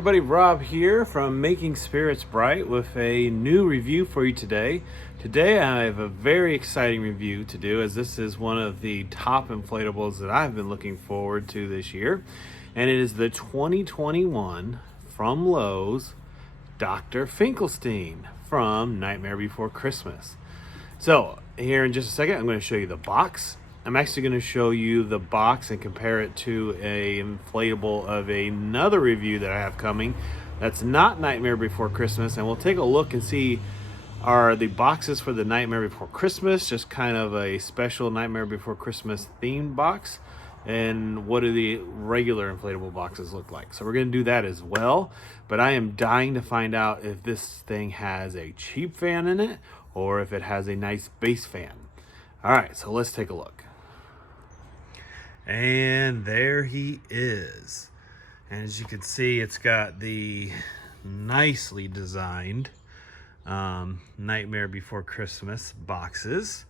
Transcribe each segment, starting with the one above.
everybody, Rob here from Making Spirits Bright with a new review for you today. Today I have a very exciting review to do, as this is one of the top inflatables that I've been looking forward to this year. And it is the 2021 from Lowe's Dr. Finklestein from Nightmare Before Christmas. So here in just a second I'm going to show you the box. I'm actually going to show you the box and compare it to a inflatable of another review that I have coming that's not Nightmare Before Christmas, and we'll take a look and see, are the boxes for the Nightmare Before Christmas just kind of a special Nightmare Before Christmas themed box, and what do the regular inflatable boxes look like? So we're going to do that as well, but I am dying to find out if this thing has a cheap fan in it or if it has a nice base fan. All right, so let's take a look. And there he is. And as you can see, it's got the nicely designed Nightmare Before Christmas boxes,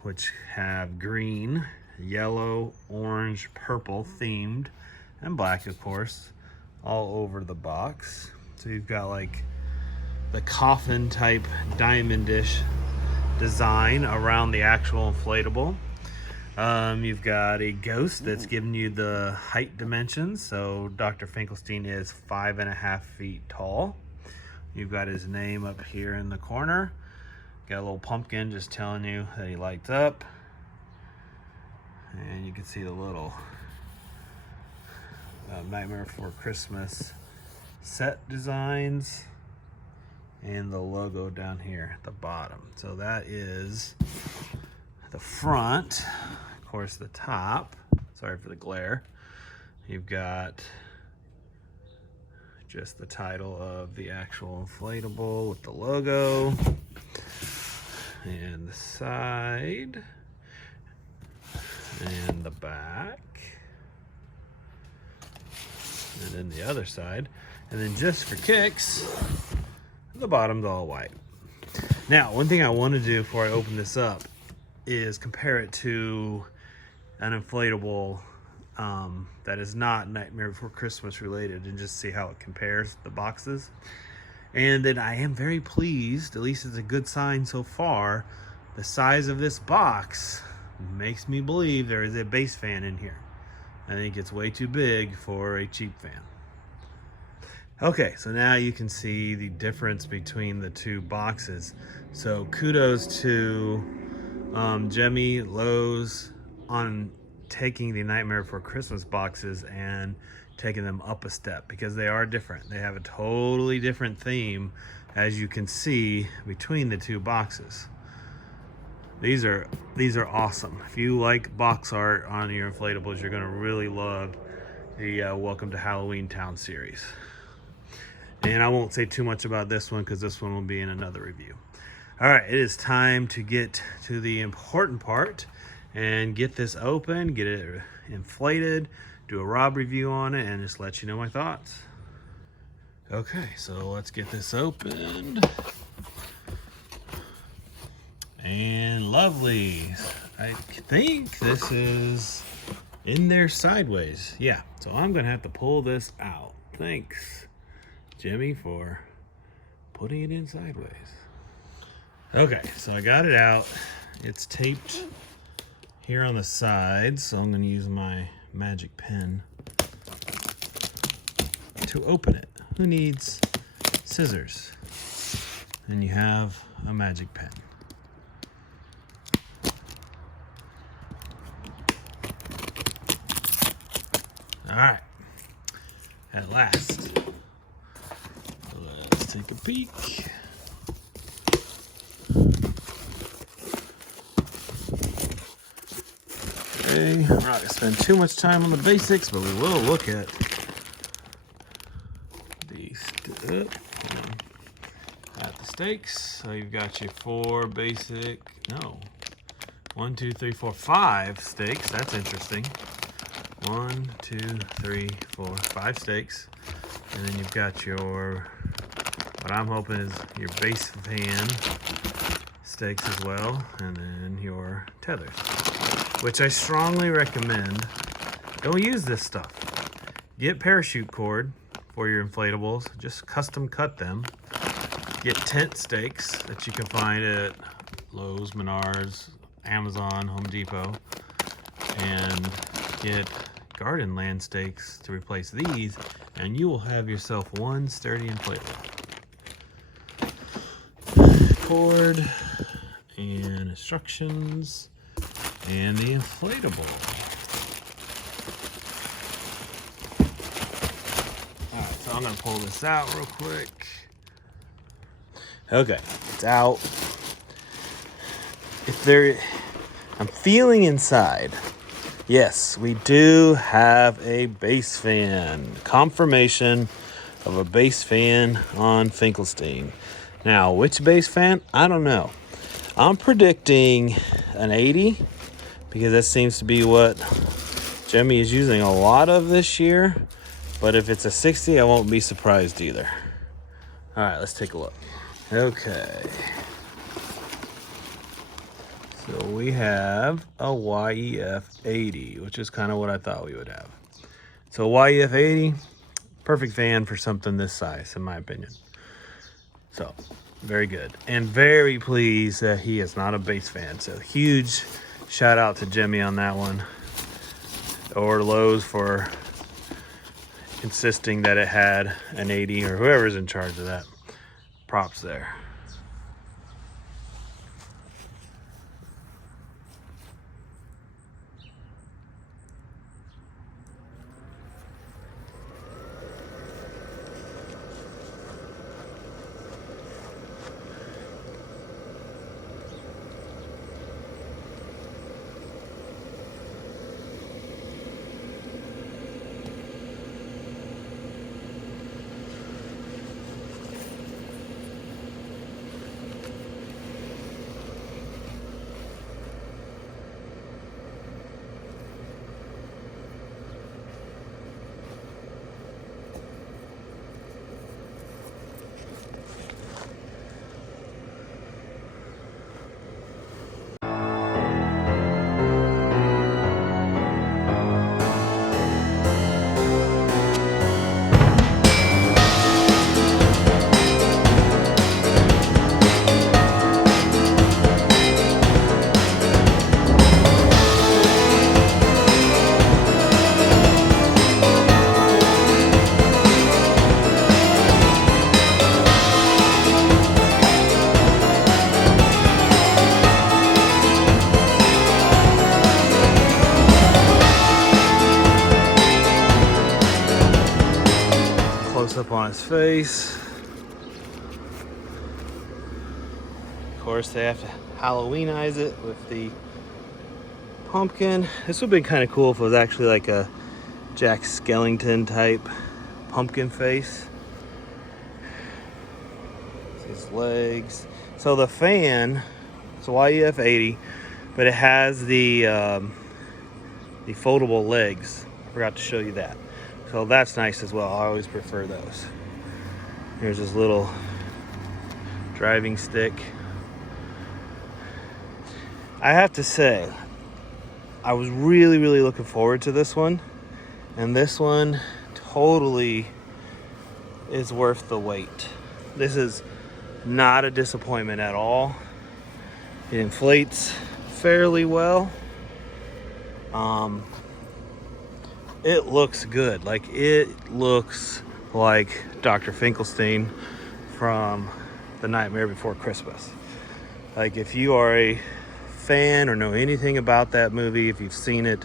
which have green, yellow, orange, purple themed, and black, of course, all over the box. So you've got like the coffin type diamondish design around the actual inflatable. You've got a ghost that's giving you the height dimensions. So Dr. Finklestein is 5.5 feet tall. You've got his name up here in the corner. Got a little pumpkin just telling you that he lights up. And you can see the little Nightmare Before Christmas set designs and the logo down here at the bottom. So that is the front. Of course, the top, sorry for the glare, you've got just the title of the actual inflatable with the logo, and the side, and the back, and then the other side, and then just for kicks, the bottom's all white. Now, one thing I want to do before I open this up is compare it to an inflatable that is not Nightmare Before Christmas related, and just see how it compares the boxes. And then I am very pleased, at least it's a good sign so far, the size of this box makes me believe there is a base fan in here. I think it's way too big for a cheap fan. Okay, so now you can see the difference between the two boxes. So kudos to Jemmy Lowe's on taking the Nightmare Before Christmas boxes and taking them up a step, because they are different. They have a totally different theme, as you can see between the two boxes. These are awesome. If you like box art on your inflatables, you're going to really love the Welcome to Halloween Town series. And I won't say too much about this one because this one will be in another review. All right, it is time to get to the important part and get this open, get it inflated, do a Rob review on it, and just let you know my thoughts. Okay, so let's get this opened. And lovely. I think this is in there sideways. Yeah, so I'm gonna have to pull this out. Thanks, Jimmy, for putting it in sideways. Okay, so I got it out. It's taped here on the sides, so I'm going to use my magic pen to open it. Who needs scissors? And you have a magic pen. All right, at last. Let's take a peek. Okay, I'm not gonna spend too much time on the basics, but we will look at the stakes. So you've got your 4 basic, no, 1, 2, 3, 4, 5 stakes. That's interesting. 1, 2, 3, 4, 5 stakes. And then you've got your, what I'm hoping is your base fan stakes as well, and then your tethers, which I strongly recommend. Don't use this stuff. Get parachute cord for your inflatables. Just custom cut them. Get tent stakes that you can find at Lowe's, Menards, Amazon, Home Depot, and get garden land stakes to replace these, and you will have yourself one sturdy inflatable. Cord and instructions and the inflatable. Alright, so I'm gonna pull this out real quick. Okay, it's out. I'm feeling inside. Yes, we do have a base fan. Confirmation of a base fan on Finklestein. Now, which base fan? I don't know. I'm predicting an 80 because that seems to be what Jimmy is using a lot of this year. But if it's a 60, I won't be surprised either. All right, let's take a look. Okay. So we have a YEF 80, which is kind of what I thought we would have. So YEF 80, perfect fan for something this size, in my opinion. So, very good. And very pleased that he is not a base fan. So, huge shout out to Jimmy on that one. Or Lowe's for insisting that it had an 80, or whoever's in charge of that. Props there. Up on his face. Of course, they have to Halloweenize it with the pumpkin. This would be kind of cool if it was actually like a Jack Skellington type pumpkin face. His legs. So the fan, it's a YEF 80, but it has the foldable legs. I forgot to show you that. So that's nice as well. I always prefer those. Here's his little driving stick. I have to say, I was really, really looking forward to this one. And this one totally is worth the wait. This is not a disappointment at all. It inflates fairly well. It looks good. Like, it looks like Dr. Finklestein from The Nightmare Before Christmas. Like, if you are a fan or know anything about that movie, if you've seen it,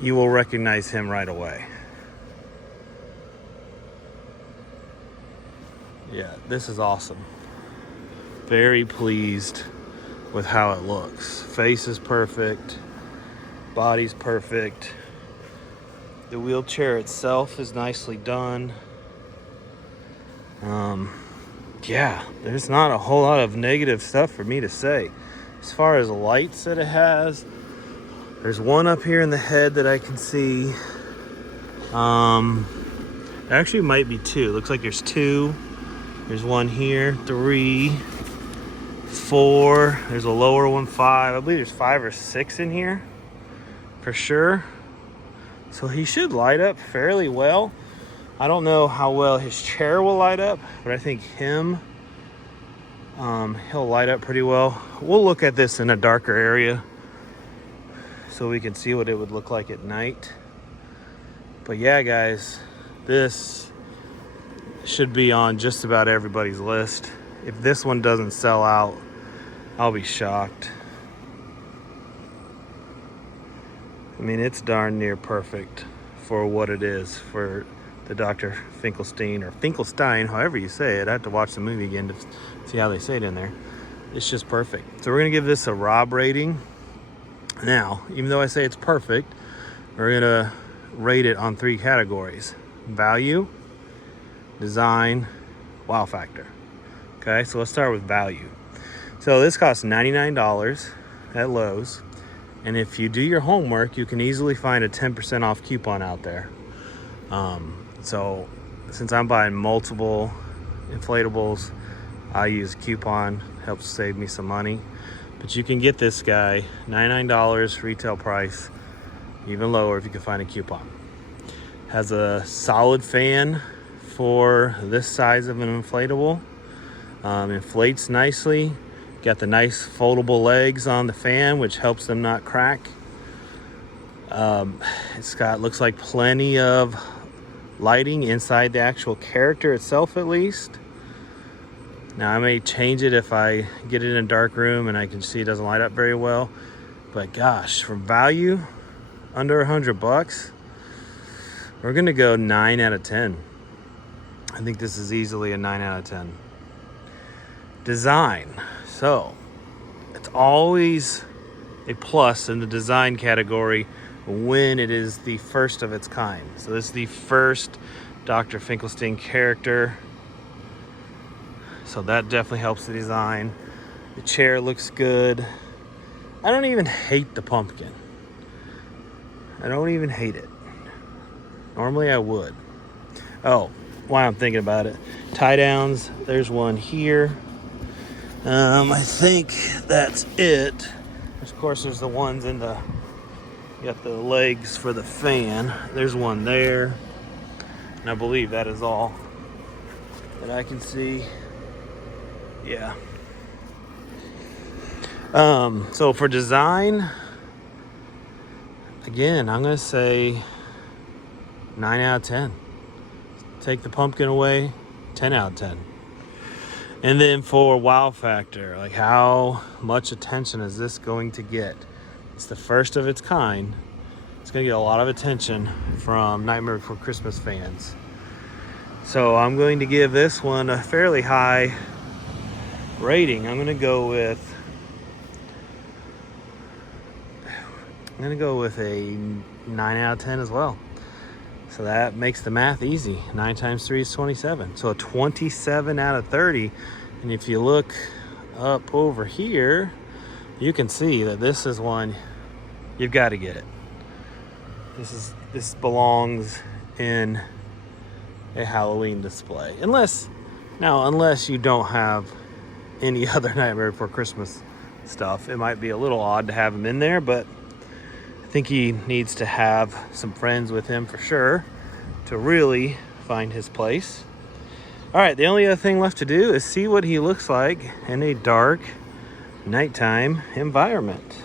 you will recognize him right away. Yeah, this is awesome. Very pleased with how it looks. Face is perfect. Body's perfect. The wheelchair itself is nicely done. Yeah, there's not a whole lot of negative stuff for me to say. As far as lights that it has, there's one up here in the head that I can see. Actually might be two. Looks like there's two. There's one here, 3, 4. There's a lower one, 5. I believe there's 5 or 6 in here for sure. So he should light up fairly well. I don't know how well his chair will light up, but I think he'll light up pretty well. We'll look at this in a darker area so we can see what it would look like at night. But yeah, guys, this should be on just about everybody's list. If this one doesn't sell out, I'll be shocked. I mean, it's darn near perfect for what it is for the Dr. Finklestein, or Finklestein, however you say it. I have to watch the movie again to see how they say it in there. It's just perfect. So we're gonna give this a Rob rating. Now, even though I say it's perfect, we're gonna rate it on 3 categories: value, design, wow factor. Okay, so let's start with value. So this costs $99 at Lowe's. And if you do your homework, you can easily find a 10% off coupon out there. So since I'm buying multiple inflatables, I use a coupon, helps save me some money. But you can get this guy $99 retail price, even lower if you can find a coupon. Has a solid fan for this size of an inflatable. Inflates nicely. Got the nice foldable legs on the fan, which helps them not crack. It's got, looks like, plenty of lighting inside the actual character itself, at least. Now I may change it if I get it in a dark room and I can see it doesn't light up very well. But gosh, for value, under $100, we're gonna go 9 out of 10. I think this is easily a 9 out of 10. Design. So it's always a plus in the design category when it is the first of its kind. So this is the first Dr. Finklestein character. So that definitely helps the design. The chair looks good. I don't even hate the pumpkin. I don't even hate it. Normally I would. Oh, while I'm thinking about it, tie downs, there's one here. I think that's it. Of course, there's the ones in the, you got the legs for the fan. There's one there. And I believe that is all that I can see. Yeah. So for design, again, I'm gonna say 9 out of 10. Take the pumpkin away, 10 out of 10. And then for wow factor, like how much attention is this going to get? It's the first of its kind. It's gonna get a lot of attention from Nightmare Before Christmas fans. So I'm going to give this one a fairly high rating. I'm gonna go with a 9 out of 10 as well. So that makes the math easy. 9 times 3 is 27. So a 27 out of 30. And if you look up over here, you can see that this is one you've got to get it. This belongs in a Halloween display. Unless you don't have any other Nightmare Before Christmas stuff. It might be a little odd to have him in there, but I think he needs to have some friends with him for sure to really find his place. All right, the only other thing left to do is see what he looks like in a dark nighttime environment.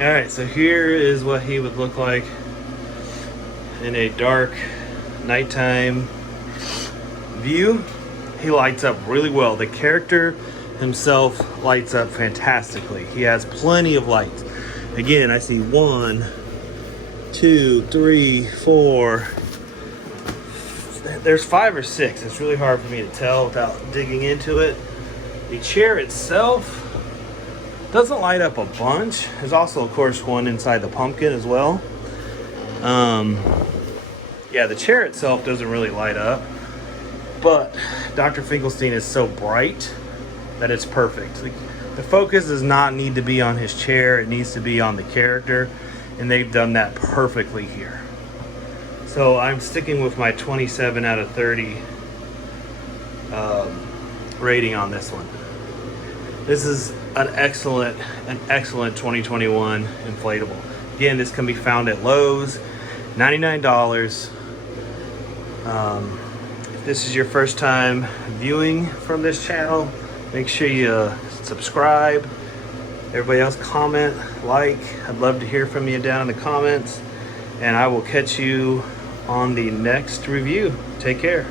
All right, so here is what he would look like in a dark nighttime view. He lights up really well. The character himself lights up fantastically. He has plenty of lights. Again, I see 1, 2, 3, 4. There's 5 or 6. It's really hard for me to tell without digging into it. The chair itself doesn't light up a bunch. There's also, of course, one inside the pumpkin as well. Yeah, the chair itself doesn't really light up. But Dr. Finklestein is so bright that it's perfect. The focus does not need to be on his chair. It needs to be on the character. And they've done that perfectly here. So I'm sticking with my 27 out of 30 rating on this one. This is an excellent 2021 inflatable. Again, this can be found at Lowe's, $99. If this is your first time viewing from this channel, make sure you subscribe. Everybody else comment, like. I'd love to hear from you down in the comments. And I will catch you on the next review. Take care.